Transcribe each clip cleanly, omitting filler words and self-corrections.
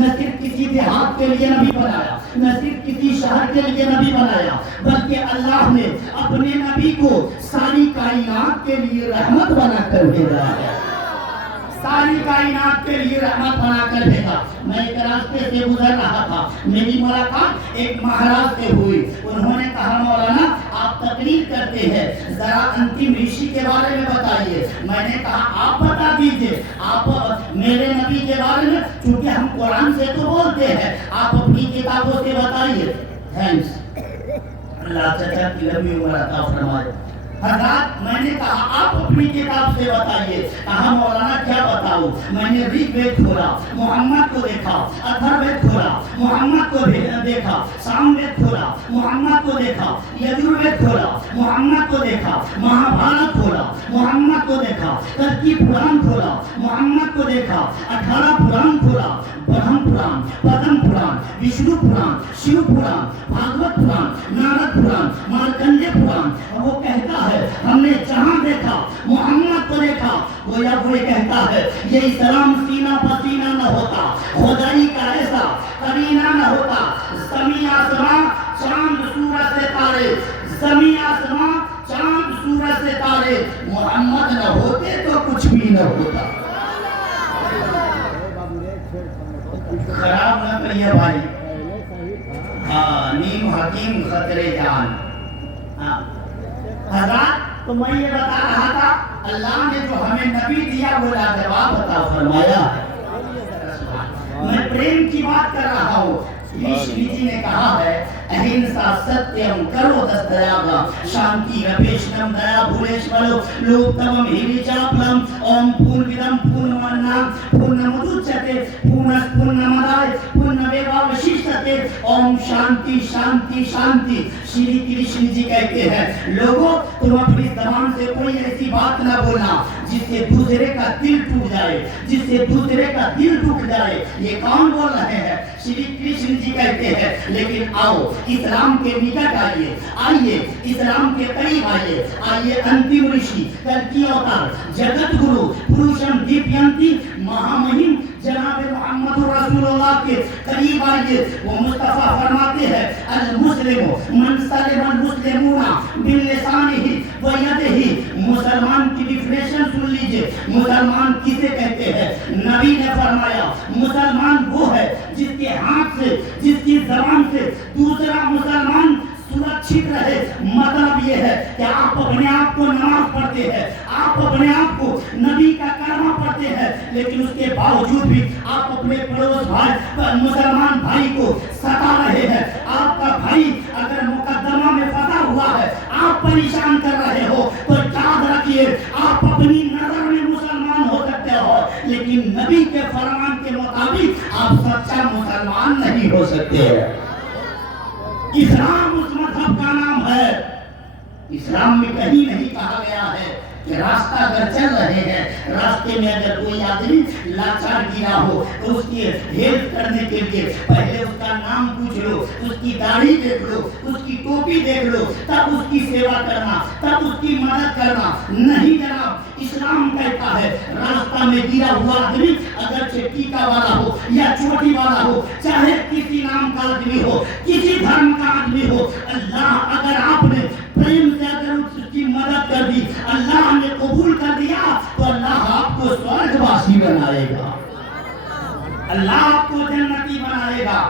نہ صرف کسی دیہات کے لیے نبی بنایا، نہ صرف کسی شہر کے لیے نبی بنایا، بلکہ اللہ نے اپنے نبی کو ساری کائنات کے لیے رحمت بنا کر بھیجا ہے، ساری کائنات کے لیے رحمت بنا کر بھیجا۔ میں ایک راستے سے گزر رہا تھا، میری ملاقات ایک مہاراج سے ہوئی۔ انہوں نے کہا مولانا آپ تقریر کرتے ہیں، ذرا انتم رشی کے بارے میں بتائیے۔ میں نے کہا آپ بتا دیجئے، آپ میرے نبی کے بارے میں، چونکہ ہم قرآن سے تو بولتے ہیں، آپ اپنی کتابوں سے بتائیے۔ تھینکس، اللہ چچا کی لمبی عمر عطا فرمائے۔ حضرات میں نے کہا آپ اپنی کتاب سے بتائیے۔ کہا مولانا کیا بتاؤں؟ میں نے ریگ وید کھولا، محمد کو دیکھا، اتھر وید کھولا، محمد کو دیکھا، سام وید کھولا، محمد کو دیکھا، یجور وید کھولا، محمد کو دیکھا، مہا بھارت کھولا، محمد کو دیکھا، ترکی پران کھولا، محمد کو دیکھا، 18 پران کھولا، برہم پران، پدم پران، وشنو پران، شیو پران، بھاگوت پران، نارد پران، مارکنڈے پران۔ وہ کہتا ہے ہم نے جہاں دیکھا محمد کو دیکھا، گویا وہ کہتا ہے یہ اسلام سینہ پسینہ نہ ہوتا، خدائی کا ایسا کرینہ نہ ہوتا۔ زمین آسمان چاند سورج ستارے، زمین آسمان چاند سورج ستارے، محمد نہ ہوتے تو کچھ بھی نہ ہوتا۔ خراب نہ کریے بھائی، نیم حکیم خطرے جان۔ حضرات تو میں یہ بتا رہا تھا اللہ نے جو ہمیں نبی دیا وہ لاجواب عطا فرمایا ہے۔ میں پریم کی بات کر رہا ہوں۔ شری جی نے کہا ہے اہنسا ستیم کرو دستیاگا شانتی رپیشنم دیا بھولیشورو لوکتمم ہیری چاپلم اوم پون ویدم پون منام پون مدوچتے پونس پون مدائے پون ویوا وشیشتے اوم شانتی شانتی شانتی۔ شری کرشن جی کہتے ہیں لوگوں تم اپنی زبان سے کوئی ایسی بات نہ بولنا جس سے دوسرے کا دل ٹوٹ جائے، جس سے دوسرے کا دل ٹوٹ جائے۔ یہ کون بول رہے ہیں؟ شری کرشن جی کہتے ہیں لیکن آؤ اسلام کے نکٹ آئیے، آئیے اسلام کے قریب آئیے، آئیے انتم رشی کلکی اوتار جگت گرو پروشم دیپینتی مہامہم جناب محمد رسول اللہ کے قریب آئیے۔ وہ مصطفیٰ فرماتے ہیں المسلم من سلم المسلمون باللسانہ ویدہ۔ مسلمان کی ڈیفینیشن سن لیجئے، مسلمان کسے کہتے ہیں؟ نبی نے فرمایا مسلمان وہ ہے جس کے ہاتھ سے، جس کی زبان سے دوسرا مسلمان سرکشت رہے۔ مطلب یہ ہے کہ آپ اپنے آپ کو نماز پڑھتے ہیں، آپ اپنے آپ کو نبی کا کلمہ پڑھتے ہیں، لیکن اس کے باوجود بھی آپ اپنے پڑوس بھائی مسلمان بھائی کو ستا رہے ہیں۔ آپ کا بھائی اگر مقدمہ میں پھنسا ہوا ہے، آپ پریشان کر رہے ہو تو یاد رکھیے آپ اپنی نظر میں مسلمان ہو سکتے ہو، لیکن نبی کے فرمان کے مطابق آپ سچا مسلمان نہیں ہو سکتے۔ اسلام اس مذہب کا نام ہے۔ اسلام میں کہیں نہیں کہا گیا ہے کہ راستہ اگر چل رہے ہیں، راستے میں اگر کوئی آدمی لاچار گرا ہو تو اس کی ہیلپ کرنے کے لیے پہلے اس کا نام پوچھ لو، اس کی داڑھی دیکھ لو، اس کی ٹوپی دیکھ لو، تب اس کی سیوا کرنا، تب اس کی مدد کرنا۔ نہیں جناب، اسلام کہتا ہے راستہ میں گرا ہوا آدمی اگر ٹیکا والا ہو یا چوٹی والا ہو، چاہے کسی نام کا آدمی ہو، کسی دھرم کا آدمی ہو، اللہ اگر آپ نے پریم سے اگر اس کی مدد کر دی، اللہ نے قبول کر دیا تو اللہ آپ کو سورگ واسی بنائے گا، اللہ آپ کو جنتی بنائے گا۔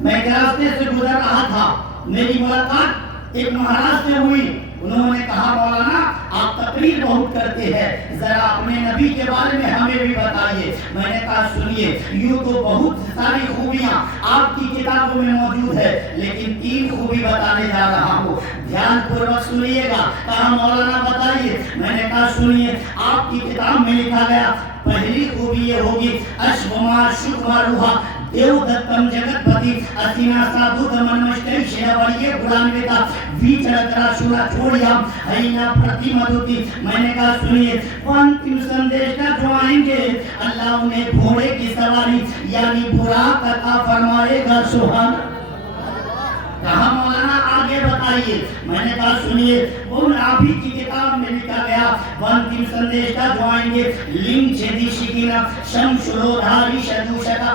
میں ایک راستے سے گزر رہا تھا، میری ملاقات ایک مہاراج سے ہوئی۔ انہوں نے کہا مولانا آپ تقریر بہت کرتے ہیں، ذرا اپنے نبی کے بارے میں ہمیں بھی بتائیے۔ میں نے کہا سنیے، یوں تو بہت ساری خوبیاں آپ کی کتابوں میں موجود ہے، لیکن 3 خوبی بتانے جا رہا ہوں، دھیان پوروک سنیے گا۔ کہا مولانا بتائیے۔ میں نے کہا سنیے، آپ کی کتاب میں لکھا گیا پہلی خوبی یہ ہوگی اشوما شکما روحا دیو دتم جگت پتی اسینا سادھو دمن مشتری شیروڑیے گلانویتا ویچرترا شورا چھوڑیا ہینا پرتی مدوتی۔ میں نے کہا سنیے، پانتم سندیش کا جو آئیں گے اللہ انہیں گھوڑے کی سواری یعنی براق عطا فرمائے گا۔ سبحان کہا مولانا آگے بتائیے۔ میں نے کہا سنیے، وہ نابی کی کتاب میں لکھا گیا وانتم سندیش کا جو آئیں گے لنگ چھیدی شکینا شم شلو دھاری شدوشتا